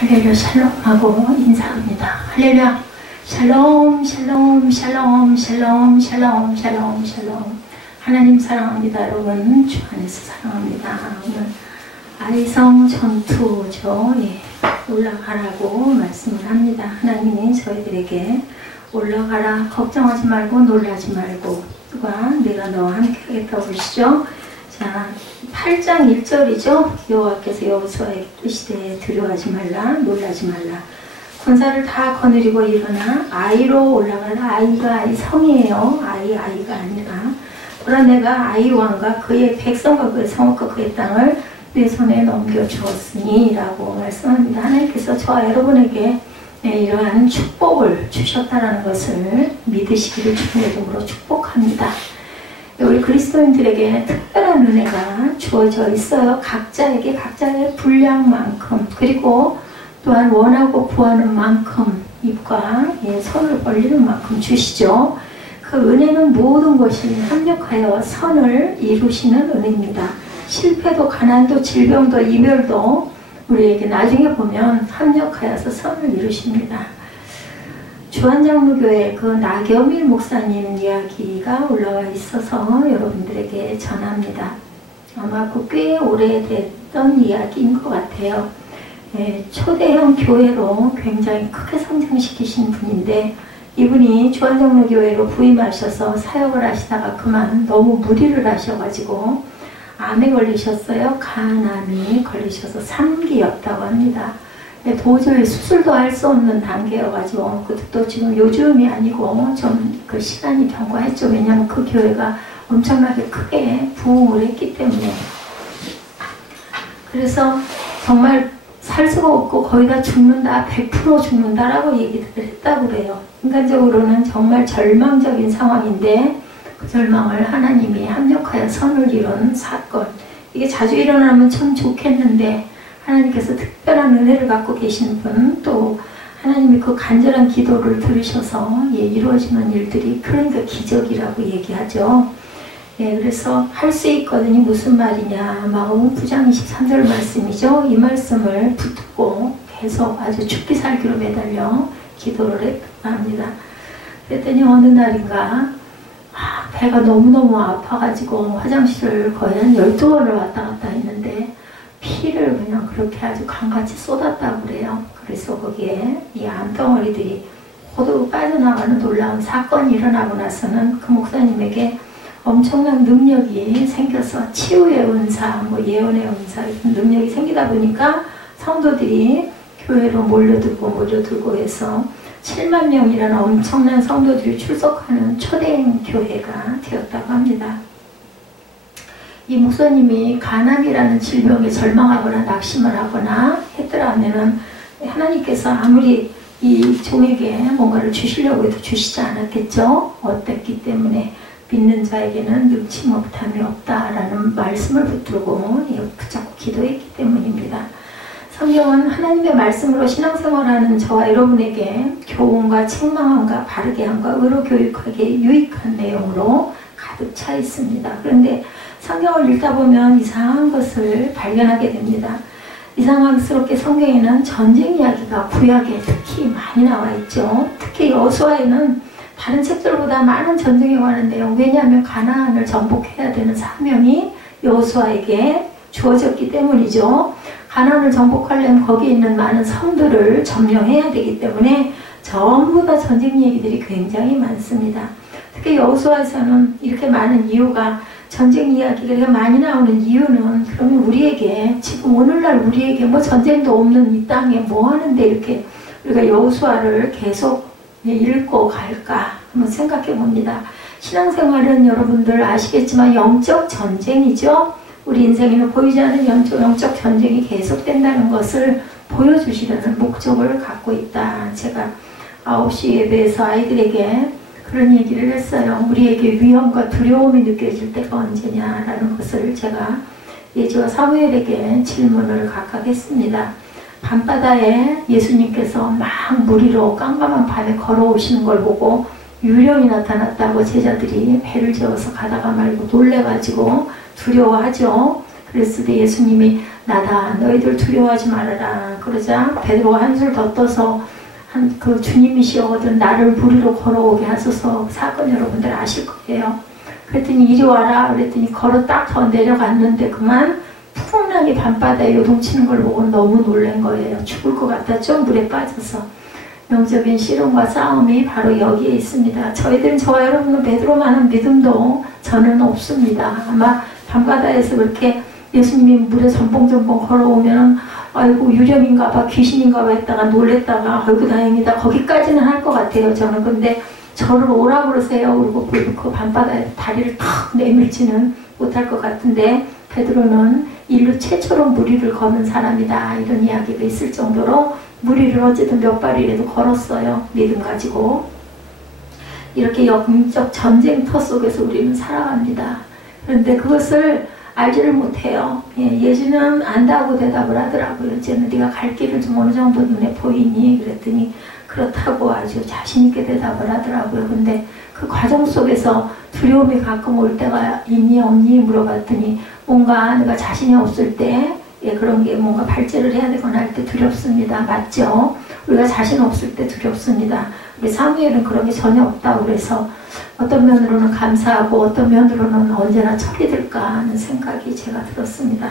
할렐루야 샬롬하고 인사합니다. 할렐루야 샬롬 샬롬 샬롬 샬롬 샬롬 샬롬 샬롬. 하나님 사랑합니다. 여러분 주 안에서 사랑합니다. 오늘 아이성 전투죠. 올라가라고 말씀을 합니다. 하나님이 저희들에게 올라가라, 걱정하지 말고 놀라지 말고 누가 내가 너와 함께 하겠다고 그러시죠. 자, 8장 1절이죠. 여호와께서 여호수아에게 이르시되 두려워하지 말라, 놀라지 말라. 군사를 다 거느리고 일어나 아이로 올라가라. 아이가 아이 성이에요. 아이가 아니라. 그러나 내가 아이 왕과 그의 백성과 그의 성읍과 그의 땅을 내 손에 넘겨주었으니 라고 말씀합니다. 하나님께서 저와 여러분에게 이러한 축복을 주셨다는 것을 믿으시기를 주님의 이름으로 축복합니다. 우리 그리스도인들에게 특별한 은혜가 주어져 있어요. 각자에게 각자의 분량만큼, 그리고 또한 원하고 구하는 만큼, 입과 손을 벌리는 만큼 주시죠. 그 은혜는 모든 것이 합력하여 선을 이루시는 은혜입니다. 실패도 가난도 질병도 이별도 우리에게 나중에 보면 합력하여서 선을 이루십니다. 주한장로교회 그 나경일 목사님 이야기가 올라와 있어서 여러분들에게 전합니다. 아마 그 꽤 오래됐던 이야기인 것 같아요. 초대형 교회로 굉장히 크게 성장시키신 분인데, 이분이 주한장로교회로 부임하셔서 사역을 하시다가 그만 너무 무리를 하셔가지고 암에 걸리셨어요. 간암이 걸리셔서 3기였다고 합니다. 도저히 수술도 할 수 없는 단계여가지고, 그것도 지금 요즘이 아니고 좀 그 시간이 경과했죠. 왜냐하면 그 교회가 엄청나게 크게 부흥을 했기 때문에. 그래서 정말 살 수가 없고 거의 다 죽는다, 100% 죽는다라고 얘기를 했다고 그래요. 인간적으로는 정말 절망적인 상황인데 그 절망을 하나님이 합력하여 선을 이룬 사건. 이게 자주 일어나면 참 좋겠는데 하나님께서 특별한 은혜를 갖고 계신 분, 또 하나님이 그 간절한 기도를 들으셔서 이루어지는 일들이, 그러니까 기적이라고 얘기하죠. 그래서 할 수 있거든요. 무슨 말이냐, 마가복음 9장 23절 말씀이죠. 이 말씀을 붙들고 계속 아주 죽기 살기로 매달려 기도를 했다고 합니다. 그랬더니 어느 날인가 배가 너무너무 아파가지고 화장실을 거의 한 12번을 왔다 갔다 했는데 피를 그냥 그렇게 아주 강같이 쏟았다고 그래요. 그래서 거기에 이 암덩어리들이 모두 빠져나가는 놀라운 사건이 일어나고 나서는 그 목사님에게 엄청난 능력이 생겨서 치유의 은사, 예언의 은사 이런 능력이 생기다 보니까 성도들이 교회로 몰려들고 해서 7만 명이라는 엄청난 성도들이 출석하는 초대형 교회가 되었다고 합니다. 이 목사님이 간암이라는 질병에 절망하거나 낙심을 하거나 했더라면은 하나님께서 아무리 이 종에게 뭔가를 주시려고 해도 주시지 않았겠죠. 어땠기 때문에 믿는 자에게는 능치 못함이 없다라는 말씀을 붙들고 붙잡고 기도했기 때문입니다. 성경은 하나님의 말씀으로 신앙생활하는 저와 여러분에게 교훈과 책망함과 바르게 함과 의로 교육하기에 유익한 내용으로 가득 차 있습니다. 그런데 성경을 읽다 보면 이상한 것을 발견하게 됩니다. 이상스럽게 성경에는 전쟁 이야기가 구약에 특히 많이 나와 있죠. 특히 여호수아에는 다른 책들보다 많은 전쟁에 관한 내용, 왜냐하면 가나안을 정복해야 되는 사명이 여호수아에게 주어졌기 때문이죠. 가나안을 정복하려면 거기에 있는 많은 성들을 점령해야 되기 때문에 전부 다 전쟁 얘기들이 굉장히 많습니다. 특히 여호수아에서는 이렇게 많은 이유가, 전쟁 이야기가 많이 나오는 이유는, 그러면 우리에게 지금 오늘날 우리에게 전쟁도 없는 이 땅에 뭐 하는데 이렇게 우리가 여호수아를 계속 읽고 갈까 한번 생각해 봅니다. 신앙생활은 여러분들 아시겠지만 영적 전쟁이죠. 우리 인생에는 보이지 않는 영적 전쟁이 계속된다는 것을 보여주시려는 목적을 갖고 있다. 제가 9시 예배에서 아이들에게 그런 얘기를 했어요. 우리에게 위험과 두려움이 느껴질 때가 언제냐라는 것을 제가 예지와 사무엘에게 질문을 각각 했습니다. 밤바다에 예수님께서 막 무리로 깜깜한 밤에 걸어오시는 걸 보고 유령이 나타났다고 제자들이 배를 재워서 가다가 말고 놀래가지고 두려워하죠. 그랬을 때 예수님이 나다 너희들 두려워하지 말아라 그러자 베드로가 한술 더 떠서 그 주님이시거든 나를 무리로 걸어오게 하소서. 사건 여러분들 아실 거예요. 그랬더니 이리 와라 그랬더니 걸어 딱 더 내려갔는데 그만 풍랑이 밤바다에 요동치는 걸 보고 너무 놀란 거예요. 죽을 것 같았죠. 물에 빠져서. 영적인 씨름과 싸움이 바로 여기에 있습니다. 저희들은 저와 여러분은 베드로만한 믿음도 저는 없습니다. 아마 밤바다에서 그렇게 예수님이 물에 전봉전봉 걸어오면 아이고 유령인가 봐 귀신인가 봐 했다가 놀랬다가 아이고 다행이다 거기까지는 할 것 같아요. 저는. 근데 저를 오라 그러세요. 그리고 그 밤바다에 다리를 탁 내밀지는 못할 것 같은데 베드로는 인류 최초로 무리를 거는 사람이다 이런 이야기가 있을 정도로 무리를 어쨌든 몇 발이라도 걸었어요. 믿음 가지고. 이렇게 영적 전쟁터 속에서 우리는 살아갑니다. 그런데 그것을 알지를 못해요. 예지는 안다고 대답을 하더라고요. 이제는 네가 갈 길을 좀 어느 정도 눈에 보이니? 그랬더니 그렇다고 아주 자신있게 대답을 하더라고요. 근데 그 과정 속에서 두려움이 가끔 올 때가 있니 없니 물어봤더니 뭔가 내가 자신이 없을 때 그런 게 뭔가 발제를 해야 되거나 할 때 두렵습니다. 맞죠? 우리가 자신 없을 때 두렵습니다. 우리 사무엘은 그런 게 전혀 없다고 그래서 어떤 면으로는 감사하고 어떤 면으로는 언제나 처리될까 하는 생각이 제가 들었습니다.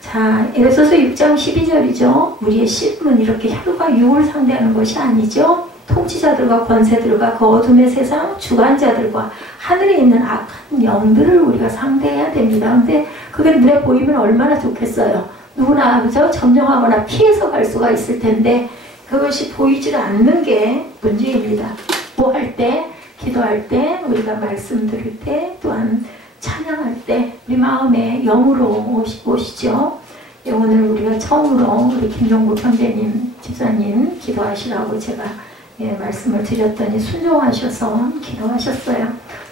자, 에베소서 6장 12절이죠. 우리의 씨름은 이렇게 혈과 육을 상대하는 것이 아니죠. 통치자들과 권세들과 그 어둠의 세상 주관자들과 하늘에 있는 악한 영들을 우리가 상대해야 됩니다. 근데 그게 눈에 보이면 얼마나 좋겠어요. 누구나 그죠? 점령하거나 피해서 갈 수가 있을 텐데 그것이 보이질 않는 게 문제입니다. 뭐 할 때, 기도할 때, 우리가 말씀 들을 때, 또한 찬양할 때 우리 마음에 영으로 오시죠. 오늘 우리가 처음으로 우리 김종국 형제님, 집사님 기도하시라고 제가 말씀을 드렸더니 순종하셔서 기도하셨어요.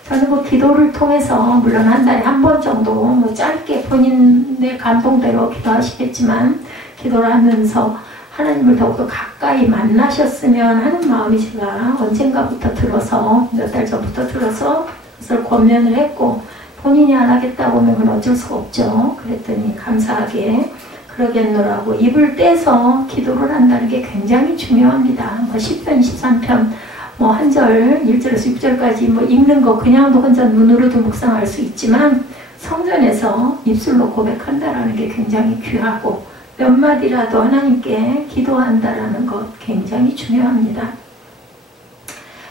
저는 그 기도를 통해서 물론 한 달에 한 번 정도 뭐 짧게 본인의 감동대로 기도하시겠지만 기도를 하면서 하나님을 더욱더 가까이 만나셨으면 하는 마음이 제가 언젠가부터 들어서 몇 달 전부터 들어서 그것을 권면을 했고 본인이 안 하겠다고 하면 그건 어쩔 수가 없죠. 그랬더니 감사하게 그러겠노라고 입을 떼서 기도를 한다는 게 굉장히 중요합니다. 뭐 10편, 13편 뭐 한 절, 1절에서 6절까지 뭐 읽는 거 그냥도 혼자 눈으로도 묵상할 수 있지만 성전에서 입술로 고백한다라는 게 굉장히 귀하고 몇 마디라도 하나님께 기도한다라는 것 굉장히 중요합니다.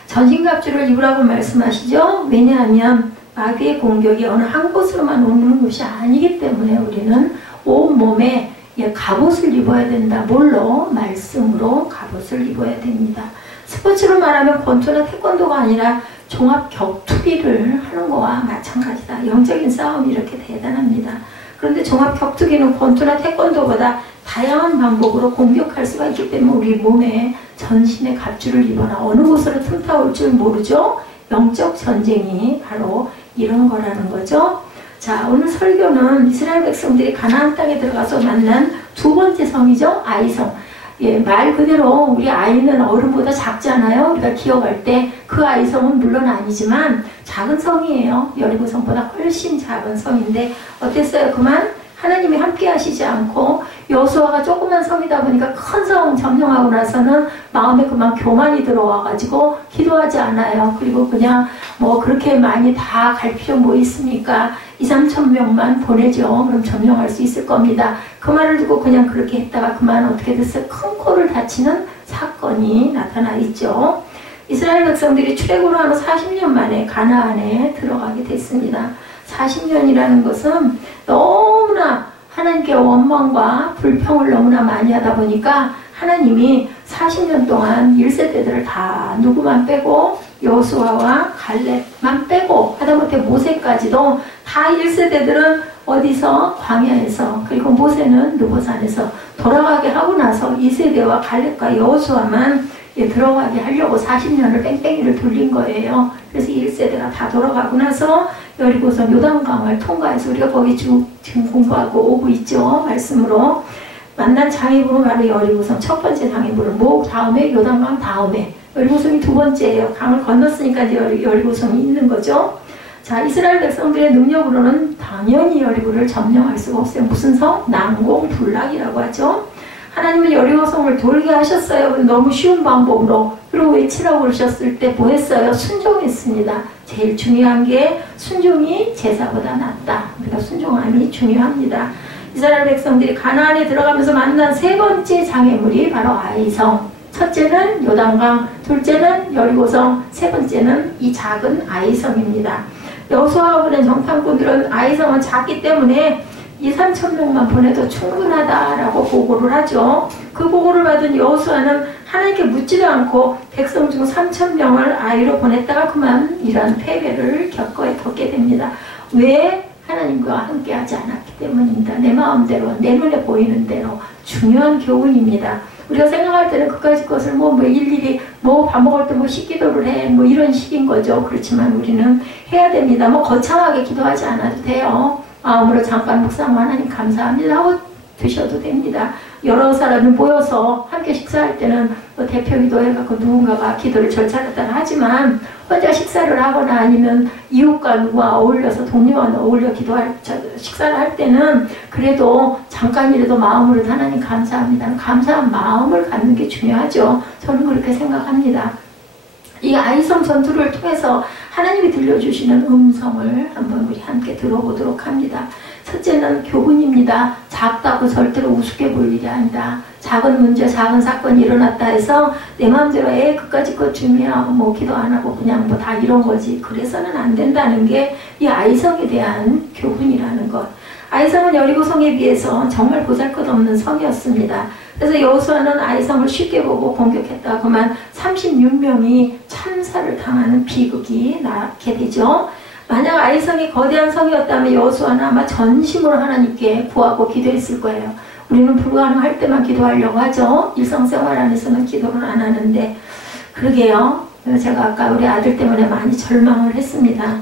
전신갑주를 입으라고 말씀하시죠. 왜냐하면 마귀의 공격이 어느 한 곳으로만 오는 것이 아니기 때문에 우리는 온몸에 갑옷을 입어야 된다. 뭘로? 말씀으로 갑옷을 입어야 됩니다. 스포츠로 말하면 권투나 태권도가 아니라 종합 격투기를 하는 거와 마찬가지다. 영적인 싸움이 이렇게 대단합니다. 그런데 종합 격투기는 권투나 태권도보다 다양한 방법으로 공격할 수가 있기 때문에 우리 몸에 전신의 갑주를 입어라. 어느 곳으로 틈타 올 줄 모르죠? 영적 전쟁이 바로 이런 거라는 거죠. 자, 오늘 설교는 이스라엘 백성들이 가나안 땅에 들어가서 만난 두 번째 성이죠. 아이성. 말 그대로 우리 아이는 어른보다 작잖아요. 우리가 기억할 때 그 아이성은 물론 아니지만 작은 성이에요. 여리고성보다 훨씬 작은 성인데 어땠어요? 그만 하나님이 함께 하시지 않고 여호수아가 조그만 성이다 보니까 큰 성 점령하고 나서는 마음에 그만 교만이 들어와가지고 기도하지 않아요. 그리고 그냥 뭐 그렇게 많이 다 갈 필요 뭐 있습니까? 2~3천 명만 보내죠. 그럼 점령할 수 있을 겁니다. 그 말을 듣고 그냥 그렇게 했다가 그만 어떻게 됐어요? 큰 코를 다치는 사건이 나타나 있죠. 이스라엘 백성들이 출애굽을 하고 40년 만에 가나안에 들어가게 됐습니다. 40년이라는 것은 너무나 하나님께 원망과 불평을 너무나 많이 하다 보니까 하나님이 40년 동안 1세대들을 다 누구만 빼고 여호수아와 갈렙만 빼고 하다못해 모세까지도 다 1세대들은 어디서? 광야에서 그리고 모세는 느보산에서 돌아가게 하고 나서 2세대와 갈렙과 여호수아만 들어가게 하려고 40년을 뺑뺑이를 돌린 거예요. 그래서 1세대가 다 돌아가고 나서 여리고성 요단강을 통과해서 우리가 거기 지금 공부하고 오고 있죠. 말씀으로 만난 장애물은 바로 여리고성 첫 번째 장애물은 뭐 다음에 요단강 다음에 여리고성이 두 번째예요. 강을 건넜으니까 이제 여리고성이 있는 거죠. 자, 이스라엘 백성들의 능력으로는 당연히 여리고를 점령할 수가 없어요. 무슨 성? 난공불락이라고 하죠. 하나님은 여리고 성을 돌게 하셨어요. 너무 쉬운 방법으로. 그리고 외치라고 그러셨을 때 뭐 했어요? 순종했습니다. 제일 중요한 게 순종이 제사보다 낫다. 그러니까 순종함이 중요합니다. 이스라엘 백성들이 가나안에 들어가면서 만난 세 번째 장애물이 바로 아이성. 첫째는 요단강, 둘째는 여리고성, 세 번째는 이 작은 아이성입니다. 여호수아가 보낸 정탐꾼들은 아이성은 작기 때문에 2,000~3,000명만 보내도 충분하다라고 보고를 하죠. 그 보고를 받은 여호수아는 하나님께 묻지도 않고 백성 중 3,000명을 아이로 보냈다가 그만 이런 패배를 겪게 됩니다. 왜? 하나님과 함께하지 않았기 때문입니다. 내 마음대로, 내 눈에 보이는 대로. 중요한 교훈입니다. 우리가 생각할 때는 그까짓 것을 뭐 일일이 밥 먹을 때 식기도를 해 이런 식인 거죠. 그렇지만 우리는 해야 됩니다. 거창하게 기도하지 않아도 돼요. 마음으로 잠깐 묵상하고 하나님 감사합니다 하고 드셔도 됩니다. 여러 사람이 모여서 함께 식사할 때는 대표 기도해갖고 누군가가 기도를 절차했다가 하지만 혼자 식사를 하거나 아니면 이웃과 누가 어울려서 동료와 어울려 식사를 할 때는 그래도 잠깐이라도 마음으로 하나님 감사합니다. 감사한 마음을 갖는 게 중요하죠. 저는 그렇게 생각합니다. 이 아이성 전투를 통해서 하나님이 들려주시는 음성을 한번 우리 함께 들어보도록 합니다. 첫째는 교훈입니다. 작다고 절대로 우습게 볼 일이 아니다. 작은 문제, 작은 사건이 일어났다 해서 내 마음대로 그까짓 것 준비하고 기도 안 하고 그냥 다 이런 거지. 그래서는 안 된다는 게 이 아이성에 대한 교훈이라는 것. 아이성은 여리고성에 비해서 정말 보잘것없는 성이었습니다. 그래서 여호수아는 아이성을 쉽게 보고 공격했다. 그만 36명이 참사를 당하는 비극이 나게 되죠. 만약 아이성이 거대한 성이었다면 여호수아는 아마 전심으로 하나님께 구하고 기도했을 거예요. 우리는 불가능할 때만 기도하려고 하죠. 일상생활 안에서는 기도를 안 하는데 그러게요. 제가 아까 우리 아들 때문에 많이 절망을 했습니다.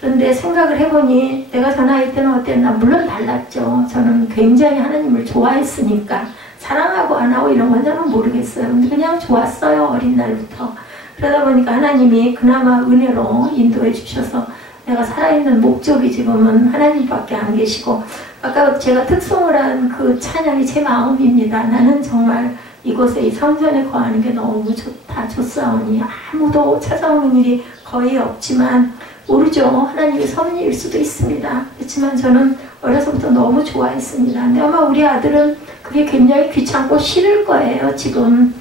그런데 생각을 해보니 내가 저 나이 때는 어땠나? 물론 달랐죠. 저는 굉장히 하나님을 좋아했으니까 사랑하고 안 하고 이런 건 저는 모르겠어요. 근데 그냥 좋았어요. 어린 날부터. 그러다 보니까 하나님이 그나마 은혜로 인도해 주셔서 내가 살아있는 목적이 지금은 하나님밖에 안 계시고 아까 제가 특송을 한 그 찬양이 제 마음입니다. 나는 정말 이곳에 이 성전에 거하는 게 너무 좋다. 좋사오니 아무도 찾아오는 일이 거의 없지만 모르죠. 하나님의 섭리일 수도 있습니다. 그렇지만 저는 어려서부터 너무 좋아했습니다. 근데 아마 우리 아들은 그게 굉장히 귀찮고 싫을 거예요. 지금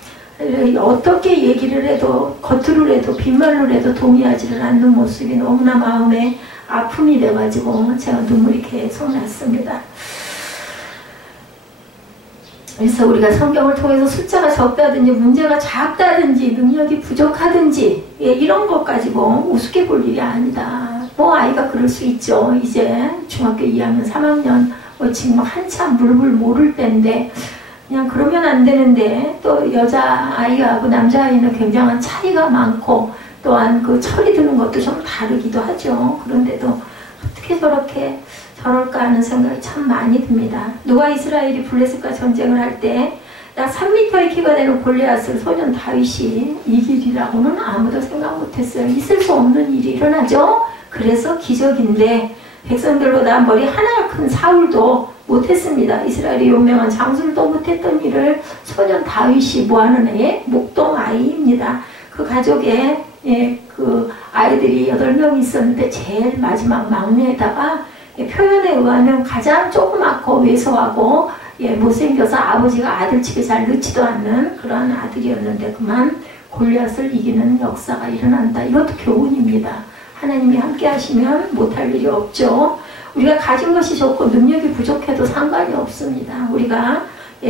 어떻게 얘기를 해도 겉으로 해도 빈말로 해도 동의하지를 않는 모습이 너무나 마음에 아픔이 돼가지고 제가 눈물이 계속 났습니다. 그래서 우리가 성경을 통해서 숫자가 적다든지 문제가 작다든지 능력이 부족하든지 이런 것 가지고 우습게 볼 일이 아니다. 아이가 그럴 수 있죠. 이제 중학교 2학년 3학년 지금 한참 물불 모를 때인데 그냥 그러면 안 되는데 또 여자아이하고 남자아이는 굉장한 차이가 많고 또한 그 철이 드는 것도 좀 다르기도 하죠. 그런데도 어떻게 저럴까 하는 생각이 참 많이 듭니다. 누가 이스라엘이 블레셋과 전쟁을 할 때 약 3m의 키가 되는 골리앗을 소년 다윗이 이기리라고는 아무도 생각 못했어요. 있을 수 없는 일이 일어나죠. 그래서 기적인데 백성들보다 머리 하나 큰 사울도 못했습니다. 이스라엘의 유명한 장술도 못했던 일을 소년 다윗이 뭐하는 애의 목동 아이입니다. 그 가족에 그 아이들이 8명이 있었는데 제일 마지막 막내에다가 표현에 의하면 가장 조그맣고 왜소하고 못생겨서 아버지가 아들 집에 잘 넣지도 않는 그런 아들이었는데 그만 골리앗을 이기는 역사가 일어난다. 이것도 교훈입니다. 하나님이 함께 하시면 못할 일이 없죠. 우리가 가진 것이 좋고 능력이 부족해도 상관이 없습니다. 우리가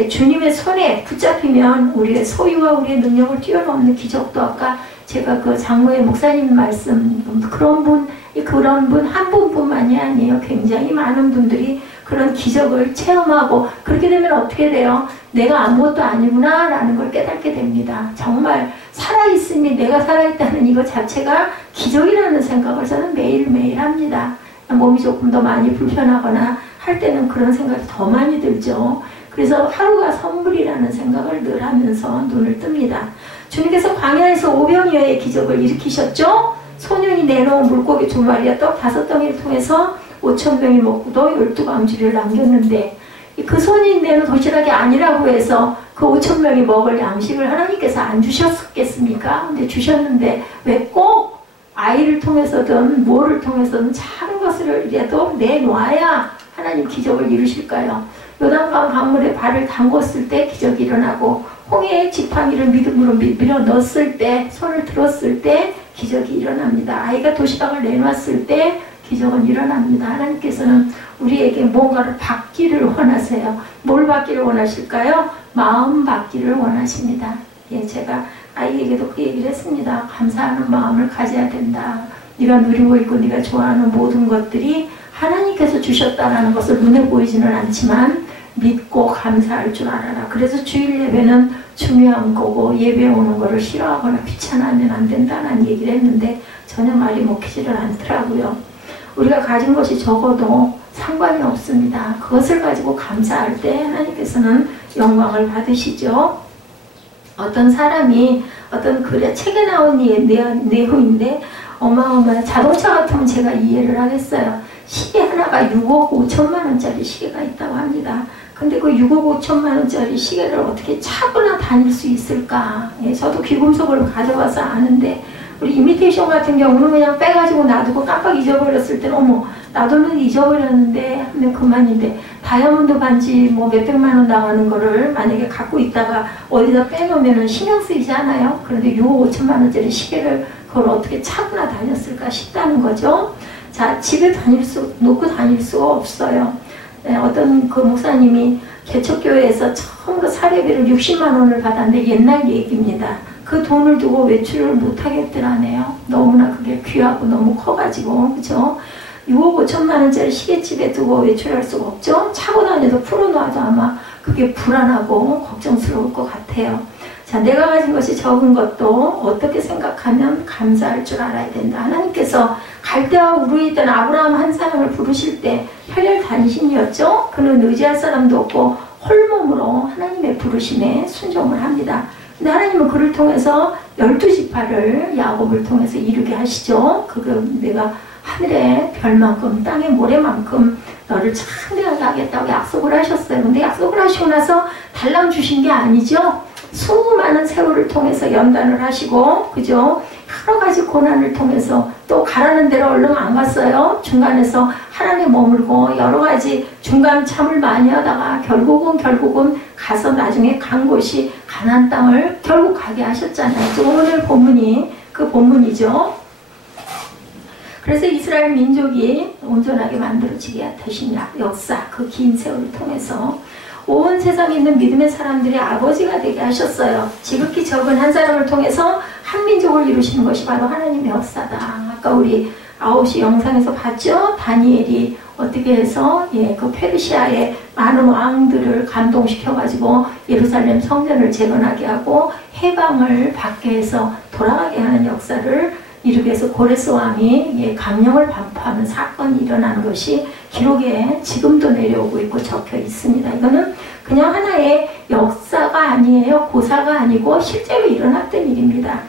주님의 손에 붙잡히면 우리의 소유와 우리의 능력을 뛰어넘는 기적도 아까 제가 그 장로의 목사님 말씀 그런 분 한 분뿐만이 아니에요. 굉장히 많은 분들이 그런 기적을 체험하고 그렇게 되면 어떻게 돼요? 내가 아무것도 아니구나 라는 걸 깨닫게 됩니다. 정말 살아있음이 내가 살아있다는 이것 자체가 기적이라는 생각을 저는 매일매일 합니다. 몸이 조금 더 많이 불편하거나 할 때는 그런 생각이 더 많이 들죠. 그래서 하루가 선물이라는 생각을 늘 하면서 눈을 뜹니다. 주님께서 광야에서 오병이어의 기적을 일으키셨죠? 소년이 내놓은 물고기 2마리와 떡 5덩이를 통해서 5,000명이 먹고도 12광주리를 남겼는데 그 소년이 내놓은 도시락이 아니라고 해서 그 5,000명이 먹을 양식을 하나님께서 안 주셨겠습니까? 근데 주셨는데 왜 꼭 아이를 통해서든 뭐를 통해서든 작은 것을이라도 내놓아야 하나님 기적을 이루실까요? 요단강 강물에 발을 담궜을 때 기적이 일어나고 홍해의 지팡이를 믿음으로 밀어 넣었을 때, 손을 들었을 때 기적이 일어납니다. 아이가 도시락을 내놨을 때 기적은 일어납니다. 하나님께서는 우리에게 뭔가를 받기를 원하세요. 뭘 받기를 원하실까요? 마음 받기를 원하십니다. 예, 제가 아이에게도 그 얘기를 했습니다. 감사하는 마음을 가져야 된다. 네가 누리고 있고 네가 좋아하는 모든 것들이 하나님께서 주셨다는 것을 눈에 보이지는 않지만 믿고 감사할 줄 알아라. 그래서 주일 예배는 중요한 거고 예배 오는 거를 싫어하거나 귀찮아하면 안 된다는 얘기를 했는데 전혀 말이 먹히지를 않더라고요. 우리가 가진 것이 적어도 상관이 없습니다. 그것을 가지고 감사할 때 하나님께서는 영광을 받으시죠. 어떤 사람이 어떤 글에 책에 나온 내용인데 어마어마한 자동차 같으면 제가 이해를 하겠어요. 시계 하나가 6억 5천만 원짜리 시계가 있다고 합니다. 근데 그 6억 5천만 원짜리 시계를 어떻게 차거나 다닐 수 있을까? 예, 저도 귀금속을 가져와서 아는데 우리 이미테이션 같은 경우는 그냥 빼가지고 놔두고 깜빡 잊어버렸을 때는 어머 놔두면 잊어버렸는데 하면 그만인데 다이아몬드 반지 뭐 몇백만 원 나가는 거를 만약에 갖고 있다가 어디다 빼놓으면 신경 쓰이지 않아요? 그런데 6억 5천만 원짜리 시계를 그걸 어떻게 차거나 다녔을까 싶다는 거죠. 자, 집에 놓고 다닐 수가 없어요. 네, 어떤 그 목사님이 개척교회에서 처음으로 사례비를 60만 원을 받았는데 옛날 얘기입니다. 그 돈을 두고 외출을 못 하겠더라네요. 너무나 그게 귀하고 너무 커가지고, 그죠? 6억 5천만 원짜리 시계집에 두고 외출할 수가 없죠? 차고 다녀도 풀어놔도 아마 그게 불안하고 걱정스러울 것 같아요. 자, 내가 가진 것이 적은 것도 어떻게 생각하면 감사할 줄 알아야 된다. 하나님께서 갈대와 우르에 있던 아브라함 한 사람을 부르실 때 혈혈단신이었죠? 그는 의지할 사람도 없고 홀몸으로 하나님의 부르심에 순종을 합니다. 근데 하나님은 그를 통해서 12지파를 야곱을 통해서 이루게 하시죠. 내가 하늘의 별만큼 땅의 모래만큼 너를 창대하게 하겠다고 약속을 하셨어요. 근데 약속을 하시고 나서 달랑 주신 게 아니죠. 수많은 세월을 통해서 연단을 하시고, 그죠? 여러 가지 고난을 통해서 또 가라는 대로 얼른 안 갔어요. 중간에서 하나님 머물고 여러 가지 중간 참을 많이 하다가 결국은 가서 나중에 간 곳이 가나안 땅을 결국 가게 하셨잖아요. 오늘 본문이 그 본문이죠. 그래서 이스라엘 민족이 온전하게 만들어지게 되신 역사, 그 긴 세월을 통해서 온 세상에 있는 믿음의 사람들의 아버지가 되게 하셨어요. 지극히 적은 한 사람을 통해서 한 민족을 이루시는 것이 바로 하나님의 역사다. 아까 우리 9시 영상에서 봤죠? 다니엘이 어떻게 해서 그 페르시아의 많은 왕들을 감동시켜가지고 예루살렘 성전을 재건하게 하고 해방을 받게 해서 돌아가게 하는 역사를 이르게 해서 고레스 왕이 강령을 반포하는 사건이 일어나는 것이 기록에 지금도 내려오고 있고 적혀 있습니다. 이거는 그냥 하나의 역사가 아니에요. 고사가 아니고 실제로 일어났던 일입니다.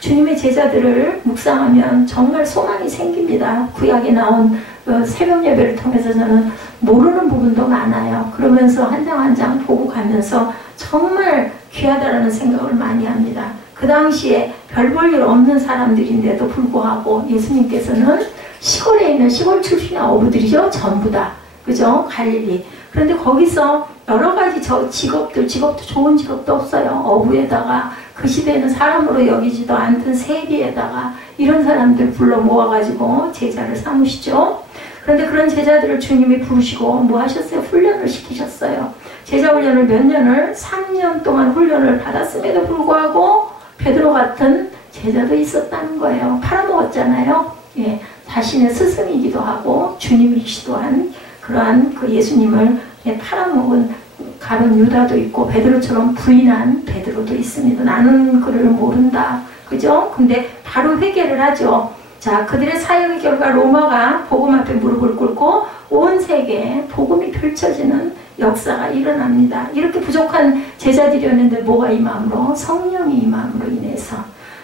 주님의 제자들을 묵상하면 정말 소망이 생깁니다. 구약에 나온 새벽 예배를 통해서 저는 모르는 부분도 많아요. 그러면서 한 장 한 장 보고 가면서 정말 귀하다라는 생각을 많이 합니다. 그 당시에 별 볼 일 없는 사람들인데도 불구하고 예수님께서는 시골에 있는 시골 출신의 어부들이죠. 전부 다. 그죠? 갈릴리. 그런데 거기서 여러 가지 직업도 좋은 직업도 없어요. 어부에다가 그 시대에는 사람으로 여기지도 않던 세리에다가 이런 사람들 불러 모아가지고 제자를 삼으시죠. 그런데 그런 제자들을 주님이 부르시고 뭐 하셨어요? 훈련을 시키셨어요. 제자 훈련을 몇 년을? 3년 동안 훈련을 받았음에도 불구하고 베드로 같은 제자도 있었다는 거예요. 팔아먹었잖아요. 예, 자신의 스승이기도 하고 주님이시기도 한 그러한 그 예수님을 팔아먹은 가룟 유다도 있고 베드로처럼 부인한 베드로도 있습니다. 나는 그를 모른다. 그죠? 근데 바로 회개를 하죠. 자, 그들의 사역의 결과 로마가 복음 앞에 무릎을 꿇고 온 세계에 복음이 펼쳐지는 역사가 일어납니다. 이렇게 부족한 제자들이었는데 뭐가 임함으로? 성령이 임함으로 인해서.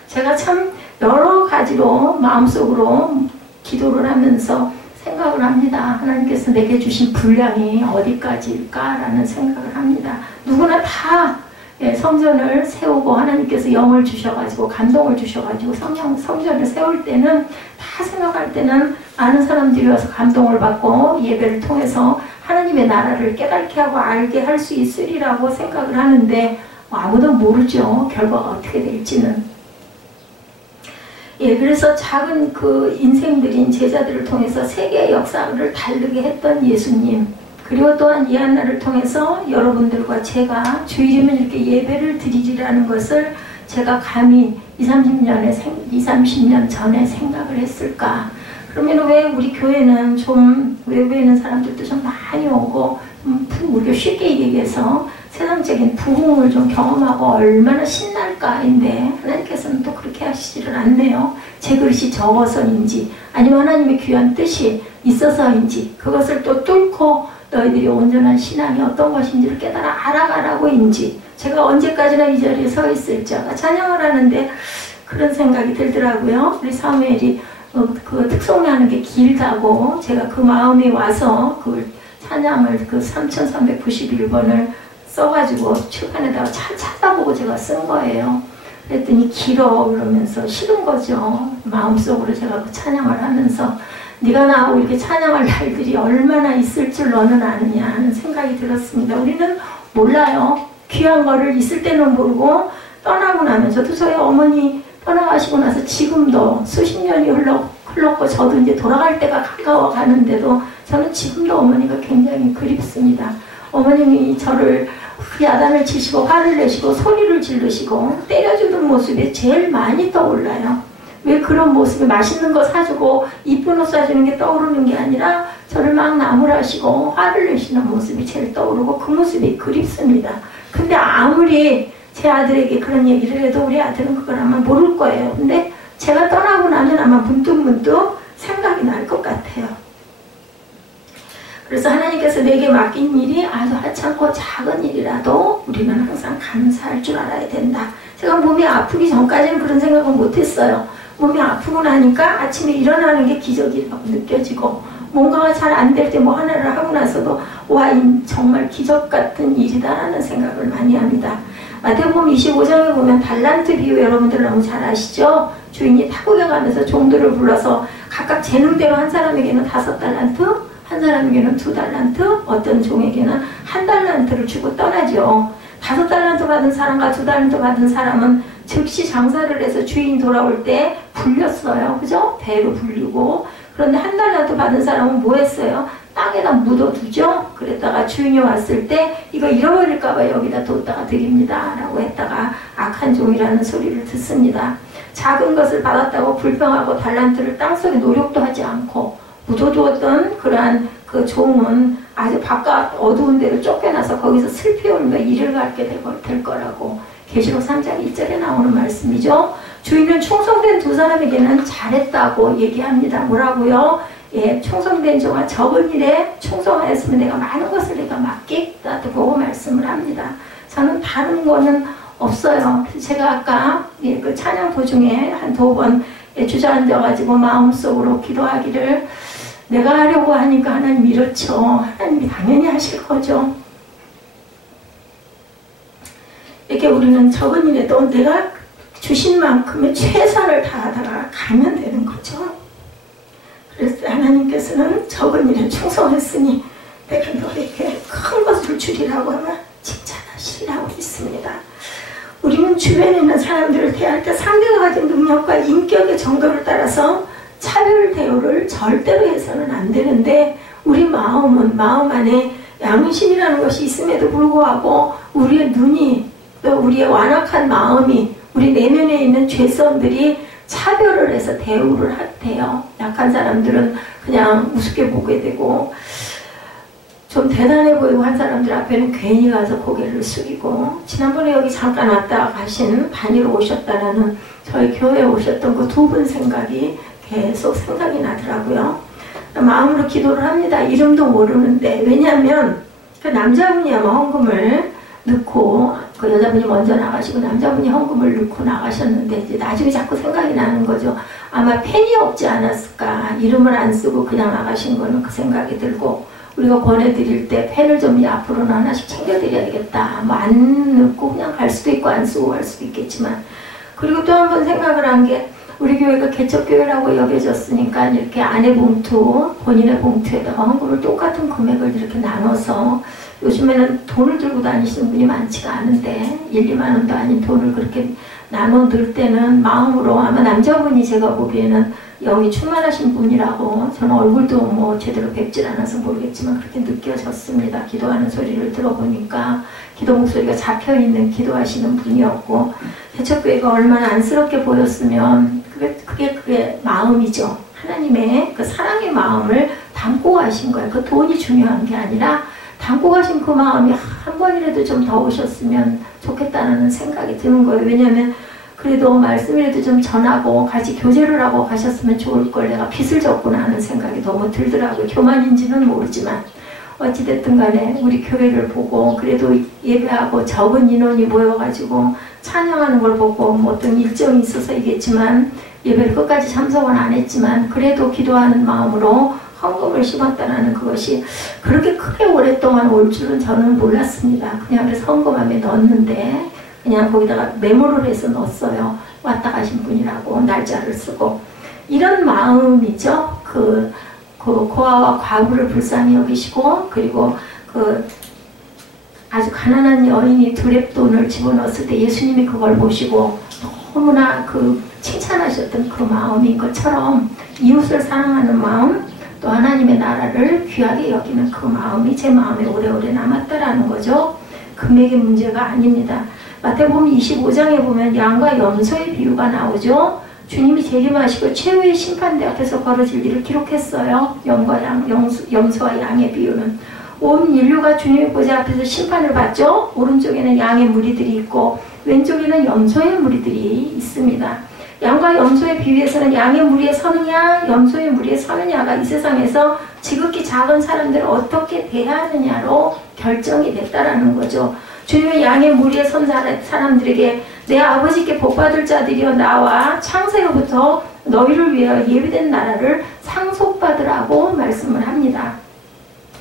제가 참 여러 가지로 마음속으로 기도를 하면서 생각을 합니다. 하나님께서 내게 주신 분량이 어디까지일까라는 생각을 합니다. 누구나 다 성전을 세우고 하나님께서 영을 주셔가지고 감동을 주셔가지고 성전을 세울 때는 다 생각할 때는 많은 사람들이 와서 감동을 받고 예배를 통해서 하나님의 나라를 깨닫게 하고 알게 할 수 있으리라고 생각을 하는데 아무도 모르죠. 결과가 어떻게 될지는. 그래서 작은 그 인생들인 제자들을 통해서 세계의 역사를 다르게 했던 예수님, 그리고 또한 이 한날을 통해서 여러분들과 제가 주일이면 이렇게 예배를 드리리라는 것을 제가 감히 30년 전에 생각을 했을까? 그러면 왜 우리 교회는 좀 외부에 있는 사람들도 좀 많이 오고 우리가 쉽게 얘기해서 세상적인 부흥을 좀 경험하고 얼마나 신날까인데 하나님께서는 또 그렇게 하시지를 않네요. 제 그릇이 적어서인지 아니면 하나님의 귀한 뜻이 있어서인지 그것을 또 뚫고 너희들이 온전한 신앙이 어떤 것인지를 깨달아 알아가라고인지 제가 언제까지나 이 자리에 서 있을지 찬양을 하는데 그런 생각이 들더라고요. 우리 사무엘이 그 특송하는 게 길다고 제가 그 마음이 와서 그 찬양을 그 3391번을 써가지고 출판에다가 찾아보고 제가 쓴 거예요. 그랬더니 길어 그러면서 싫은 거죠. 마음속으로 제가 그 찬양을 하면서 네가 나하고 이렇게 찬양할 날들이 얼마나 있을 줄 너는 아느냐 하는 생각이 들었습니다. 우리는 몰라요. 귀한 거를 있을 때는 모르고 떠나고 나면 저도 저희 어머니 떠나가시고 나서 지금도 수십 년이 흘렀고 저도 이제 돌아갈 때가 가까워 가는데도 저는 지금도 어머니가 굉장히 그립습니다. 어머님이 저를 야단을 치시고 화를 내시고 소리를 지르시고 때려주는 모습이 제일 많이 떠올라요. 왜 그런 모습이 맛있는 거 사주고 이쁜 옷 사주는 게 떠오르는 게 아니라 저를 막 나무라시고 화를 내시는 모습이 제일 떠오르고 그 모습이 그립습니다. 근데 아무리 제 아들에게 그런 얘기를 해도 우리 아들은 그걸 아마 모를 거예요. 근데 제가 떠나고 나면 아마 문득문득 생각이 날 것 같아요. 그래서 하나님께서 내게 맡긴 일이 아주 하찮고 작은 일이라도 우리는 항상 감사할 줄 알아야 된다. 제가 몸이 아프기 전까지는 그런 생각은 못했어요. 몸이 아프고 나니까 아침에 일어나는 게 기적이라고 느껴지고 뭔가가 잘 안 될 때 뭐 하나를 하고 나서도 와, 정말 기적 같은 일이다라는 생각을 많이 합니다. 마태복음 25장에 보면 달란트 비유 여러분들 너무 잘 아시죠? 주인이 타국에 가면서 종들을 불러서 각각 재능대로 한 사람에게는 5달란트, 한 사람에게는 2달란트, 어떤 종에게는 1달란트를 주고 떠나죠. 5달란트 받은 사람과 2달란트 받은 사람은 즉시 장사를 해서 주인 돌아올 때 불렸어요. 그죠? 배로 불리고. 그런데 1달란트 받은 사람은 뭐 했어요? 땅에다 묻어두죠? 그랬다가 주인이 왔을 때 이거 잃어버릴까봐 여기다 뒀다가 드립니다. 라고 했다가 악한 종이라는 소리를 듣습니다. 작은 것을 받았다고 불평하고 달란트를 땅속에 노력도 하지 않고 묻어두었던 그러한 그 종은 아주 바깥 어두운 데로 쫓겨나서 거기서 슬피 울며 이를 갖게 될 거라고 계시록 3장 1절에 나오는 말씀이죠. 주인은 충성된 2사람에게는 잘했다고 얘기합니다. 뭐라고요? 충성된 종아 적은 일에 충성하였으면 내가 많은 것을 내가 맡겠다고 보고 말씀을 합니다. 저는 다른 거는 없어요. 제가 아까 그 찬양 도중에 한 2번 주저앉아가지고 마음속으로 기도하기를 내가 하려고 하니까 하나님 이렇죠. 하나님이 당연히 하실 거죠. 이렇게 우리는 적은 일에도 내가 주신 만큼의 최선을 다하다가 가면 되는 거죠. 그래서 하나님께서는 적은 일에 충성했으니 내가 너에게 큰 것을 주리라고 하면 칭찬하시리라고 있습니다. 우리는 주변에 있는 사람들을 대할 때 상대가 가진 능력과 인격의 정도를 따라서 차별 대우를 절대로 해서는 안 되는데 우리 마음은 마음 안에 양심이라는 것이 있음에도 불구하고 우리의 눈이 또 우리의 완악한 마음이 우리 내면에 있는 죄성들이 차별을 해서 대우를 할때요. 약한 사람들은 그냥 우습게 보게 되고 좀 대단해 보이고 한 사람들 앞에는 괜히 가서 고개를 숙이고 지난번에 여기 잠깐 왔다 가신 반이로 오셨다라는 저희 교회에 오셨던 그 2분 생각이 계속 생각이 나더라고요. 마음으로 기도를 합니다. 이름도 모르는데 왜냐하면 그 남자분이 아마 헌금을 넣고 그 여자분이 먼저 나가시고 남자분이 헌금을 넣고 나가셨는데 이제 나중에 자꾸 생각이 나는 거죠. 아마 펜이 없지 않았을까. 이름을 안 쓰고 그냥 나가신 거는 그 생각이 들고, 우리가 권해드릴 때 펜을 좀 앞으로는 하나씩 챙겨드려야겠다. 뭐 안 넣고 그냥 갈 수도 있고 안 쓰고 갈 수도 있겠지만. 그리고 또 한 번 생각을 한 게, 우리 교회가 개척교회라고 여겨졌으니까 이렇게 아내 봉투, 본인의 봉투에다가 헌금을 똑같은 금액을 이렇게 나눠서, 요즘에는 돈을 들고 다니시는 분이 많지가 않은데 1, 2만 원도 아닌 돈을 그렇게 나눠 들 때는 마음으로, 아마 남자분이 제가 보기에는 영이 충만하신 분이라고, 저는 얼굴도 뭐 제대로 뵙질 않아서 모르겠지만 그렇게 느껴졌습니다. 기도하는 소리를 들어보니까 기도 목소리가 잡혀있는 기도하시는 분이었고, 개척교회가 얼마나 안쓰럽게 보였으면 그게 마음이죠. 하나님의 그 사랑의 마음을 담고 가신 거예요. 그 돈이 중요한 게 아니라 담고 가신 그 마음이 한 번이라도 좀 더 오셨으면 좋겠다는 생각이 드는 거예요. 왜냐하면 그래도 말씀이라도 좀 전하고 같이 교제를 하고 가셨으면 좋을 걸 내가 빚을 졌구나 하는 생각이 너무 들더라고요. 교만인지는 모르지만 어찌됐든 간에 우리 교회를 보고 그래도 예배하고 적은 인원이 모여가지고 찬양하는 걸 보고 뭐 어떤 일정이 있어서이겠지만 예배를 끝까지 참석은 안 했지만 그래도 기도하는 마음으로 헌금을 심었다는 그것이 그렇게 크게 오랫동안 올 줄은 저는 몰랐습니다. 그냥 그래서 헌금함에 넣었는데 그냥 거기다가 메모를 해서 넣었어요. 왔다 가신 분이라고 날짜를 쓰고. 이런 마음이죠. 그 고아와 과부를 불쌍히 여기시고, 그리고 그 아주 가난한 여인이 두렙돈을 집어넣었을 때 예수님이 그걸 보시고 너무나 그 칭찬하셨던 그 마음인 것처럼 이웃을 사랑하는 마음, 또 하나님의 나라를 귀하게 여기는 그 마음이 제 마음에 오래오래 남았다라는 거죠. 금액의 문제가 아닙니다. 마태복음 25장에 보면 양과 염소의 비유가 나오죠. 주님이 재림하시고 최후의 심판대 앞에서 벌어질 일을 기록했어요. 양과 염소와 양의 비유는 온 인류가 주님의 보좌 앞에서 심판을 받죠. 오른쪽에는 양의 무리들이 있고 왼쪽에는 염소의 무리들이 있습니다. 양과 염소의 비유에서는 양의 무리에 서느냐 염소의 무리에 서느냐가 이 세상에서 지극히 작은 사람들을 어떻게 대하느냐로 결정이 됐다라는 거죠. 주님은 양의 무리에 선 사람들에게 내 아버지께 복받을 자들이여 나와 창세로부터 너희를 위하여 예비된 나라를 상속받으라고 말씀을 합니다.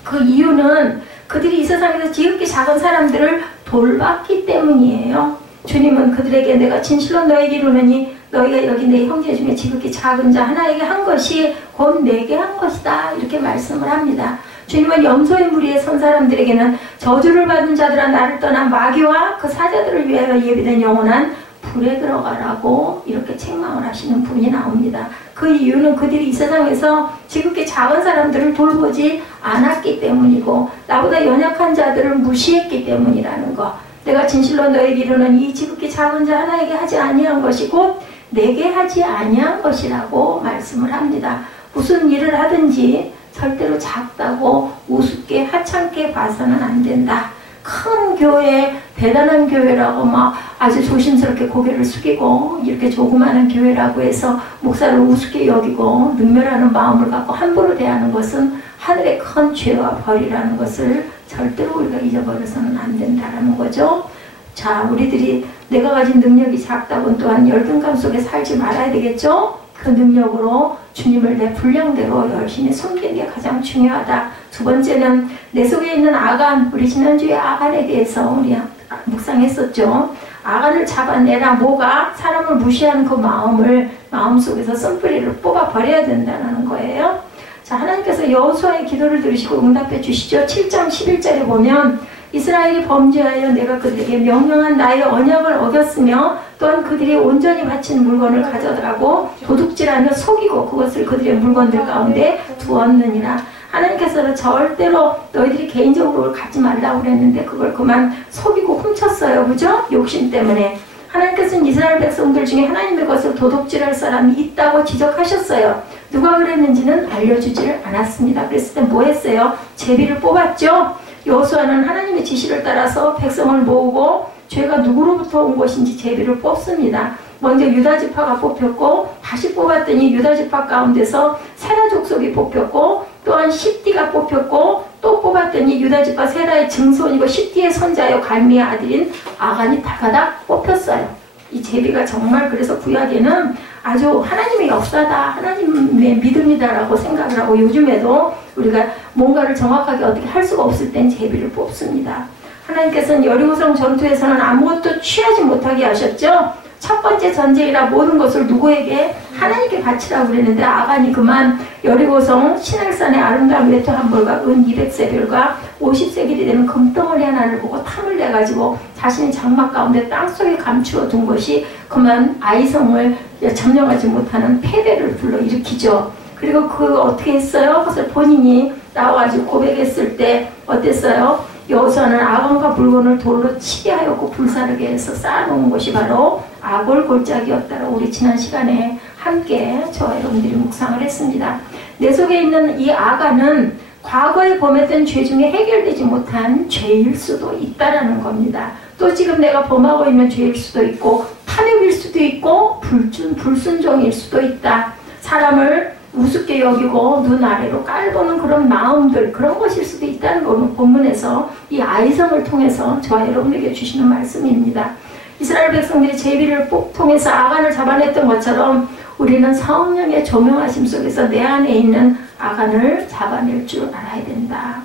그 이유는 그들이 이 세상에서 지극히 작은 사람들을 돌봤기 때문이에요. 주님은 그들에게 내가 진실로 너에게 이르노니 너희가 여기 내 형제 중에 지극히 작은 자 하나에게 한 것이 곧 내게 한 것이다. 이렇게 말씀을 합니다. 주님은 염소의 무리에 선 사람들에게는 저주를 받은 자들아 나를 떠난 마귀와 그 사자들을 위하여 예비된 영원한 불에 들어가라고 이렇게 책망을 하시는 분이 나옵니다. 그 이유는 그들이 이 세상에서 지극히 작은 사람들을 돌보지 않았기 때문이고 나보다 연약한 자들을 무시했기 때문이라는 것. 내가 진실로 너에게 이르는 이 지극히 작은 자 하나에게 하지 아니한 것이 곧 내게 하지 아니한 것이라고 말씀을 합니다. 무슨 일을 하든지 절대로 작다고 우습게 하찮게 봐서는 안 된다. 큰 교회, 대단한 교회라고 막 아주 조심스럽게 고개를 숙이고 이렇게 조그마한 교회라고 해서 목사를 우습게 여기고 능멸하는 마음을 갖고 함부로 대하는 것은 하늘의 큰 죄와 벌이라는 것을 절대로 우리가 잊어버려서는 안 된다는 거죠. 자, 우리들이 내가 가진 능력이 작다고 또한 열등감 속에 살지 말아야 되겠죠. 그 능력으로 주님을 내 분량대로 열심히 섬기는 게 가장 중요하다. 두 번째는 내 속에 있는 아간, 우리 지난주에 아간에 대해서 우리 묵상했었죠. 아간을 잡아내라. 뭐가? 사람을 무시하는 그 마음을 마음속에서 쓴뿌리를 뽑아버려야 된다는 거예요. 자, 하나님께서 여호수아의 기도를 들으시고 응답해 주시죠. 7장 11절에 보면 이스라엘이 범죄하여 내가 그들에게 명령한 나의 언약을 어겼으며 또한 그들이 온전히 바친 물건을 가져가고 도둑질하며 속이고 그것을 그들의 물건들 가운데 두었느니라. 하나님께서는 절대로 너희들이 개인적으로 갖지 말라고 그랬는데 그걸 그만 속이고 훔쳤어요. 그죠? 욕심 때문에. 하나님께서는 이스라엘 백성들 중에 하나님의 것을 도둑질할 사람이 있다고 지적하셨어요. 누가 그랬는지는 알려주질 않았습니다. 그랬을 때 뭐 했어요? 제비를 뽑았죠? 여호수아는 하나님의 지시를 따라서 백성을 모으고 죄가 누구로부터 온 것인지 제비를 뽑습니다. 먼저 유다 지파가 뽑혔고 다시 뽑았더니 유다 지파 가운데서 세라 족속이 뽑혔고 또한 십디가 뽑혔고 또 뽑았더니 유다지파 세라의 증손이고 십디의 손자요 갈미의 아들인 아간이 다가닥 뽑혔어요. 이 제비가 정말 그래서 구약에는 아주 하나님의 역사다, 하나님의 믿음이다라고 생각을 하고 요즘에도 우리가 뭔가를 정확하게 어떻게 할 수가 없을 땐 제비를 뽑습니다. 하나님께서는 여리고성 전투에서는 아무것도 취하지 못하게 하셨죠. 첫 번째 전쟁이라 모든 것을 누구에게? 하나님께 바치라고 그랬는데 아간이 그만 여리고성 시날산의 아름다운 외투 한 벌과 은 200세겔과 50세겔이 되는 금덩어리 하나를 보고 탐을 내가지고 자신의 장막 가운데 땅속에 감추어 둔 것이 그만 아이성을 점령하지 못하는 패배를 불러일으키죠. 그리고 그 어떻게 했어요? 그것을 본인이 나와가지고 고백했을 때 어땠어요? 여호수아는 아간과 물건을 돌로 치게 하였고 불사르게 해서 쌓아놓은 것이 바로 아골 골짜기였다라고 우리 지난 시간에 함께 저와 여러분들이 묵상을 했습니다. 내 속에 있는 이 아간은 과거에 범했던 죄 중에 해결되지 못한 죄일 수도 있다라는 겁니다. 또 지금 내가 범하고 있는 죄일 수도 있고 탐욕일 수도 있고 불순종일 수도 있다. 사람을 우습게 여기고 눈 아래로 깔보는 그런 마음들, 그런 것일 수도 있다는 것을 본문에서 이 아이성을 통해서 저와 여러분에게 주시는 말씀입니다. 이스라엘 백성들이 제비를 통해서 아간을 잡아냈던 것처럼 우리는 성령의 조명하심 속에서 내 안에 있는 아간을 잡아낼 줄 알아야 된다.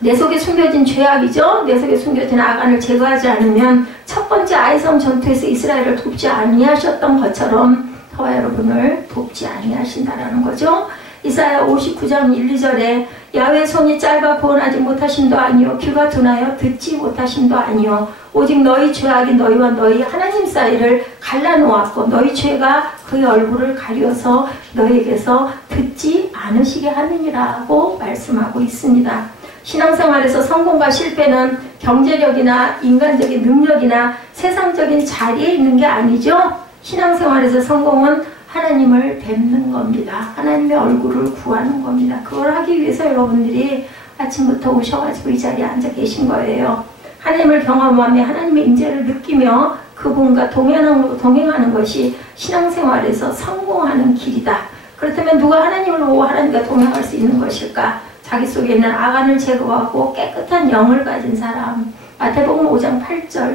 내 속에 숨겨진 죄악이죠. 내 속에 숨겨진 아간을 제거하지 않으면 첫 번째 아이성 전투에서 이스라엘을 돕지 아니하셨던 것처럼 저와 여러분을 돕지 아니하신다라는 거죠. 이사야 59장 1, 2절에 야훼 손이 짧아 구원하지 못하심도 아니요 귀가 둔하여 듣지 못하심도 아니요 오직 너희 죄악이 너희와 너희 하나님 사이를 갈라놓았고 너희 죄가 그의 얼굴을 가려서 너희에게서 듣지 않으시게 하느니라고 말씀하고 있습니다. 신앙생활에서 성공과 실패는 경제력이나 인간적인 능력이나 세상적인 자리에 있는 게 아니죠. 신앙생활에서 성공은 하나님을 뵙는 겁니다. 하나님의 얼굴을 구하는 겁니다. 그걸 하기 위해서 여러분들이 아침부터 오셔가지고 이 자리에 앉아 계신 거예요. 하나님을 경험하며 하나님의 임재를 느끼며 그분과 동행하는 것이 신앙생활에서 성공하는 길이다. 그렇다면 누가 하나님을 보고 하나님과 동행할 수 있는 것일까? 자기 속에 있는 아간을 제거하고 깨끗한 영을 가진 사람. 마태복음 5장 8절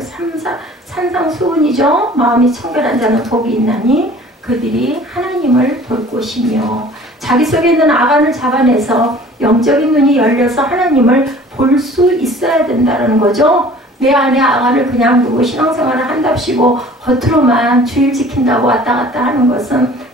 산상수훈이죠. 마음이 청결한 자는 복이 있나니 그들이 하나님을 볼 것이며 자기 속에 있는 아간을 잡아내서 영적인 눈이 열려서 하나님을 볼 수 있어야 된다는 거죠. 내 안에 아간을 그냥 두고 신앙생활을 한답시고 겉으로만 주일 지킨다고 왔다 갔다 하는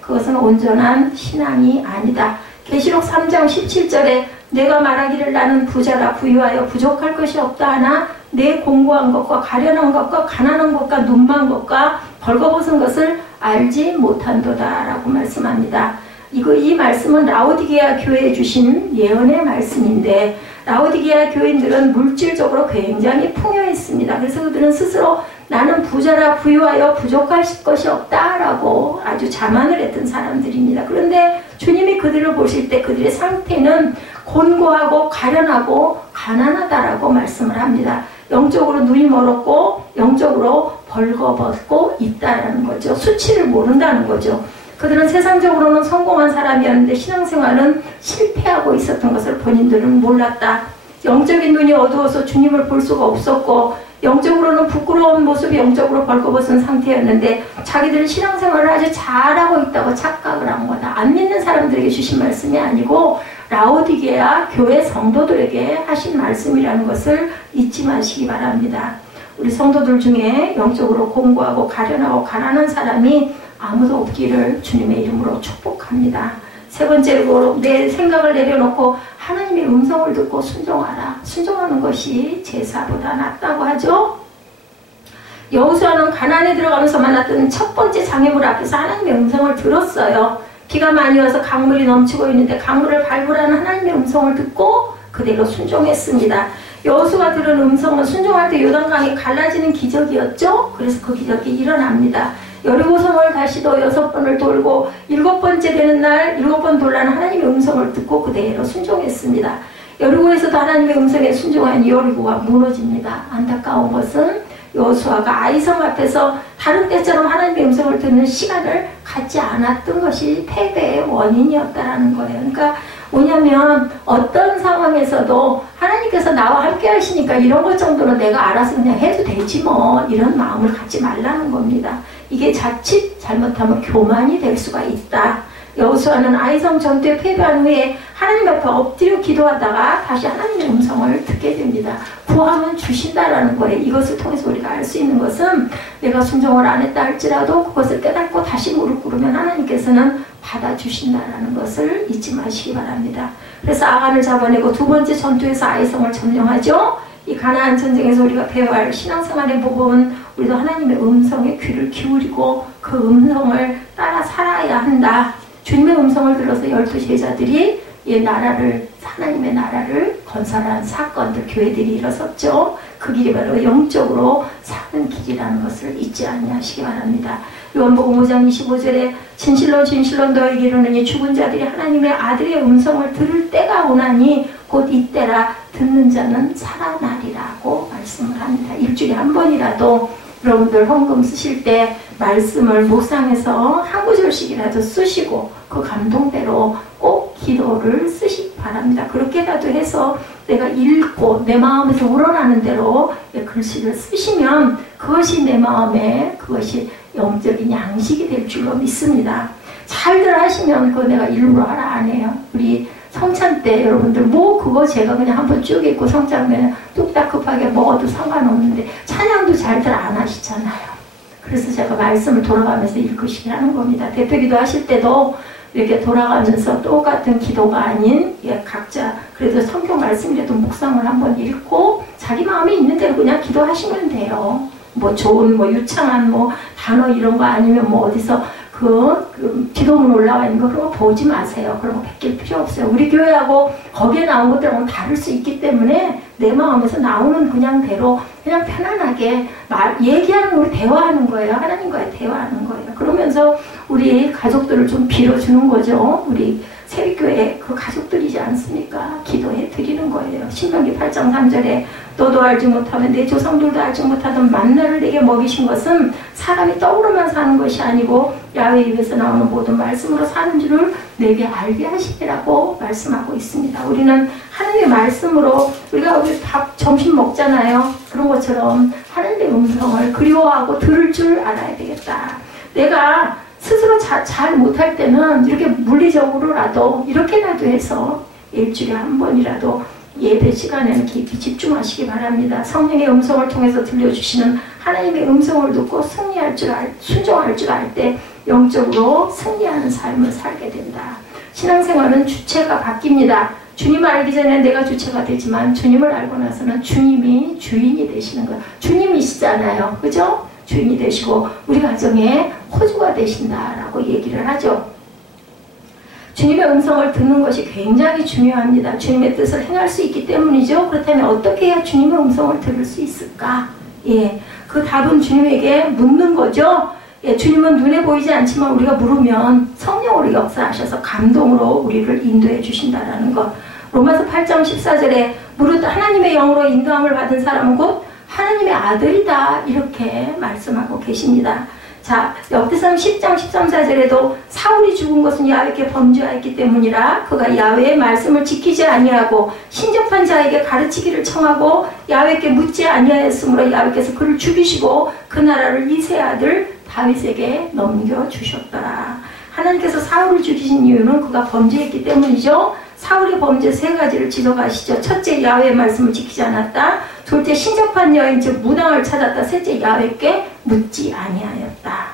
그것은 온전한 신앙이 아니다. 계시록 3장 17절에 내가 말하기를 나는 부자라 부유하여 부족할 것이 없다 하나 내 공고한 것과 가련한 것과 가난한 것과 눈만 것과 벌거벗은 것을 알지 못한도다 라고 말씀합니다. 이 말씀은 라오디게아 교회에 주신 예언의 말씀인데 라오디게아 교인들은 물질적으로 굉장히 풍요했습니다. 그래서 그들은 스스로 나는 부자라 부유하여 부족할 것이 없다라고 아주 자만을 했던 사람들입니다. 그런데 주님이 그들을 보실 때 그들의 상태는 곤고하고 가련하고 가난하다라고 말씀을 합니다. 영적으로 눈이 멀었고 영적으로 벌거벗고 있다라는 거죠. 수치를 모른다는 거죠. 그들은 세상적으로는 성공한 사람이었는데 신앙생활은 실패하고 있었던 것을 본인들은 몰랐다. 영적인 눈이 어두워서 주님을 볼 수가 없었고 영적으로는 부끄러운 모습이 영적으로 벌거벗은 상태였는데 자기들은 신앙생활을 아주 잘하고 있다고 착각을 한 거다. 안 믿는 사람들에게 주신 말씀이 아니고 라오디게아 교회 성도들에게 하신 말씀이라는 것을 잊지 마시기 바랍니다. 우리 성도들 중에 영적으로 공고하고 가련하고 가난한 사람이 아무도 없기를 주님의 이름으로 축복합니다. 세 번째로 내 생각을 내려놓고 하나님의 음성을 듣고 순종하라. 순종하는 것이 제사보다 낫다고 하죠. 여호수아는 가나안에 들어가면서 만났던 첫 번째 장애물 앞에서 하나님의 음성을 들었어요. 비가 많이 와서 강물이 넘치고 있는데 강물을 발굴하는 하나님의 음성을 듣고 그대로 순종했습니다. 여호수아가 들은 음성은 순종할 때 요단강이 갈라지는 기적이었죠. 그래서 그 기적이 일어납니다. 여리고성을 다시 또 6번을 돌고 7번째 되는 날 7번 돌라는 하나님의 음성을 듣고 그대로 순종했습니다. 여리고에서도 하나님의 음성에 순종한 여리고가 무너집니다. 안타까운 것은 여호수아가 아이성 앞에서 다른 때처럼 하나님의 음성을 듣는 시간을 갖지 않았던 것이 패배의 원인이었다라는 거예요. 그러니까 뭐냐면 어떤 상황에서도 하나님께서 나와 함께 하시니까 이런 것 정도는 내가 알아서 그냥 해도 되지 뭐, 이런 마음을 갖지 말라는 겁니다. 이게 자칫 잘못하면 교만이 될 수가 있다. 여호수아는 아이성 전투에 패배한 후에 하나님 앞에 엎드려 기도하다가 다시 하나님의 음성을 듣게 됩니다. 구하면 주신다라는 거예요. 이것을 통해서 우리가 알 수 있는 것은 내가 순종을 안 했다 할지라도 그것을 깨닫고 다시 무릎 꿇으면 하나님께서는 받아주신다라는 것을 잊지 마시기 바랍니다. 그래서 아간을 잡아내고 두 번째 전투에서 아이성을 점령하죠. 이 가나안 전쟁에서 우리가 배워야 할 신앙생활의 복음은 우리도 하나님의 음성에 귀를 기울이고 그 음성을 따라 살아야 한다. 주님의 음성을 들어서 12 제자들이 이 나라를, 하나님의 나라를 건설한 사건들, 교회들이 일어섰죠. 그 길이 바로 영적으로 사는 길이라는 것을 잊지 아니하시기 바랍니다. 요한복음 5장 25절에 진실로 진실로 너에게 이르노니 죽은 자들이 하나님의 아들의 음성을 들을 때가 오나니 곧 이때라 듣는 자는 살아나리라고 말씀을 합니다. 일주일에 한 번이라도 여러분들 헌금 쓰실 때 말씀을 묵상해서 한 구절씩이라도 쓰시고 그 감동대로 꼭 기도를 쓰시기 바랍니다. 그렇게라도 해서 내가 읽고 내 마음에서 우러나는 대로 글씨를 쓰시면 그것이 내 마음에 그것이 영적인 양식이 될 줄로 믿습니다. 잘들 하시면 그거 내가 일부러 하라 안 해요. 우리 성찬 때 여러분들 뭐 그거 제가 그냥 한번 쭉 읽고 성찬 그냥 뚝딱 급하게 먹어도 상관없는데 찬양도 잘들 안 하시잖아요. 그래서 제가 말씀을 돌아가면서 읽으시게 하는 겁니다. 대표기도 하실 때도 이렇게 돌아가면서 똑같은 기도가 아닌 각자 그래도 성경 말씀이라도 묵상을 한번 읽고 자기 마음에 있는 대로 그냥 기도하시면 돼요. 뭐 좋은 뭐 유창한 뭐 단어 이런 거 아니면 뭐 어디서 그 기도문 올라와 있는 거 그런 거 보지 마세요. 그런 거 베낄 필요 없어요. 우리 교회하고 거기에 나온 것들하고는 다를 수 있기 때문에 내 마음에서 나오는 그냥 대로 그냥 편안하게 얘기하는 거, 우리 대화하는 거예요. 하나님과의 대화하는 거예요. 그러면서 우리 가족들을 좀 빌어주는 거죠. 우리 세리교회 그 가족들이지 않습니까? 기도해 드리는 거예요. 신명기 8장 3절에 너도 알지 못하면 내 조상들도 알지 못하던 만나를 내게 먹이신 것은 사람이 떡으로만 사는 것이 아니고 야훼 입에서 나오는 모든 말씀으로 사는 줄을 내게 알게 하시리라고 말씀하고 있습니다. 우리는 하나님의 말씀으로 우리가 우리 밥 점심 먹잖아요. 그런 것처럼 하나님의 음성을 그리워하고 들을 줄 알아야 되겠다. 내가 스스로 잘 못할 때는 이렇게 물리적으로라도 이렇게라도 해서 일주일에 한 번이라도 예배 시간에는 깊이 집중하시기 바랍니다. 성령의 음성을 통해서 들려주시는 하나님의 음성을 듣고 순종할 줄 알 때 영적으로 승리하는 삶을 살게 된다. 신앙생활은 주체가 바뀝니다. 주님을 알기 전에 내가 주체가 되지만 주님을 알고 나서는 주님이 주인이 되시는 거예요. 주님이시잖아요. 그죠? 주인이 되시고 우리 가정의 호주가 되신다라고 얘기를 하죠. 주님의 음성을 듣는 것이 굉장히 중요합니다. 주님의 뜻을 행할 수 있기 때문이죠. 그렇다면 어떻게 해야 주님의 음성을 들을 수 있을까? 예, 그 답은 주님에게 묻는 거죠. 예, 주님은 눈에 보이지 않지만 우리가 물으면 성령으로 역사하셔서 감동으로 우리를 인도해 주신다라는 것. 로마서 8장 14절에 무릇 하나님의 영으로 인도함을 받은 사람은 곧 하나님의 아들이다 이렇게 말씀하고 계십니다. 자, 역대상 10장 13, 14절에도 사울이 죽은 것은 야훼께 범죄하였기 때문이라 그가 야훼의 말씀을 지키지 아니하고 신접한 자에게 가르치기를 청하고 야훼께 묻지 아니하였으므로 야훼께서 그를 죽이시고 그 나라를 이새의 아들 다윗에게 넘겨주셨더라. 하나님께서 사울을 죽이신 이유는 그가 범죄했기 때문이죠. 사울의 범죄 3가지를 지적하시죠. 첫째, 야훼의 말씀을 지키지 않았다. 둘째, 신접한 여인 즉 무당을 찾았다. 셋째, 야훼께 묻지 아니하였다.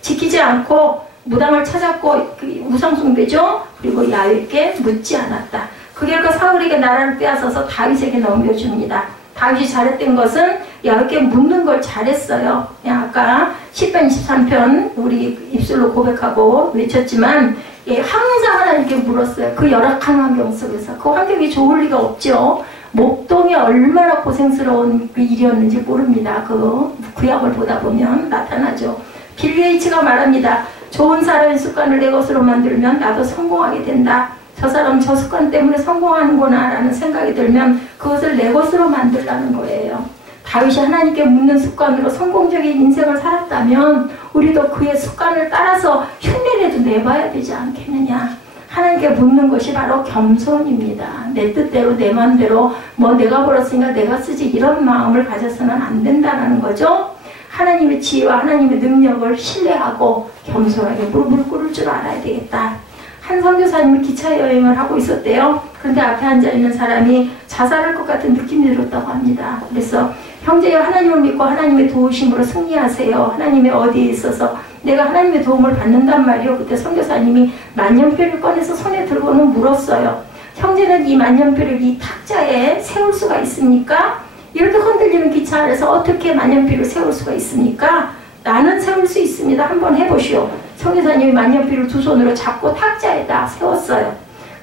지키지 않고 무당을 찾았고 우상숭배죠. 그리고 야훼께 묻지 않았다. 그 결과 사울에게 나라를 빼앗아서 다윗에게 넘겨줍니다. 다윗이 잘했던 것은 야훼께 묻는 걸 잘했어요. 아까 10편 23편 우리 입술로 고백하고 외쳤지만 항상 하나님께 물었어요. 그 열악한 환경 속에서. 그 환경이 좋을 리가 없죠. 목동이 얼마나 고생스러운 그 일이었는지 모릅니다. 그 구약을 보다 보면 나타나죠. 빌 게이츠가 말합니다. 좋은 사람의 습관을 내 것으로 만들면 나도 성공하게 된다. 저 사람 저 습관 때문에 성공하는구나 라는 생각이 들면 그것을 내 것으로 만들라는 거예요. 다윗이 하나님께 묻는 습관으로 성공적인 인생을 살았다면 우리도 그의 습관을 따라서 흉내라도 내봐야 되지 않겠느냐. 하나님께 묻는 것이 바로 겸손입니다. 내 뜻대로 내 마음대로 뭐 내가 벌었으니까 내가 쓰지 이런 마음을 가져서는 안 된다는 거죠. 하나님의 지혜와 하나님의 능력을 신뢰하고 겸손하게 무릎을 꿇을 줄 알아야 되겠다. 한 선교사님이 기차 여행을 하고 있었대요. 그런데 앞에 앉아있는 사람이 자살할 것 같은 느낌이 들었다고 합니다. 그래서 형제여 하나님을 믿고 하나님의 도우심으로 승리하세요. 하나님의 어디에 있어서 내가 하나님의 도움을 받는단 말이요. 그때 선교사님이 만년필을 꺼내서 손에 들고는 물었어요. 형제는 이 만년필을 이 탁자에 세울 수가 있습니까? 이렇게 흔들리는 기차 안에서 어떻게 만년필을 세울 수가 있습니까? 나는 세울 수 있습니다. 한번 해보시오. 선교사님이 만년필을 두 손으로 잡고 탁자에다 세웠어요.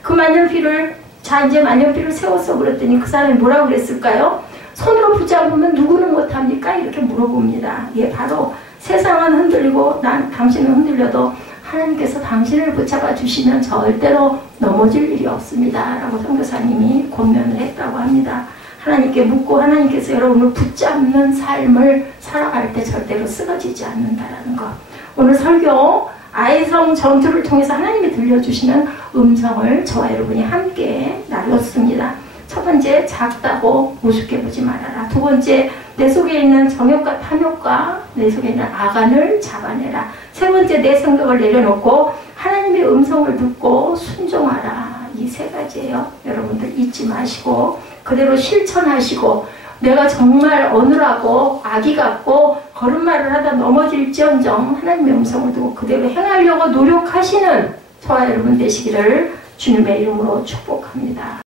그 만년필을 자 이제 만년필을 세웠어 그랬더니 그 사람이 뭐라고 그랬을까요? 손으로 붙잡으면 누구는 못합니까? 이렇게 물어봅니다. 예, 바로 세상은 흔들리고 당신은 흔들려도 하나님께서 당신을 붙잡아 주시면 절대로 넘어질 일이 없습니다. 라고 선교사님이 권면을 했다고 합니다. 하나님께 묻고 하나님께서 여러분을 붙잡는 삶을 살아갈 때 절대로 쓰러지지 않는다라는 것. 오늘 설교 아이성 전투를 통해서 하나님이 들려주시는 음성을 저와 여러분이 함께 나눴습니다. 첫 번째, 작다고 우습게 보지 말아라. 두 번째, 내 속에 있는 정욕과 탐욕과 내 속에 있는 악안을 잡아내라. 세 번째, 내 생각을 내려놓고 하나님의 음성을 듣고 순종하라. 이 세 가지예요. 여러분들 잊지 마시고 그대로 실천하시고 내가 정말 어눌하고 악이 같고 걸음마를 하다 넘어질지언정 하나님의 음성을 두고 그대로 행하려고 노력하시는 저와 여러분 되시기를 주님의 이름으로 축복합니다.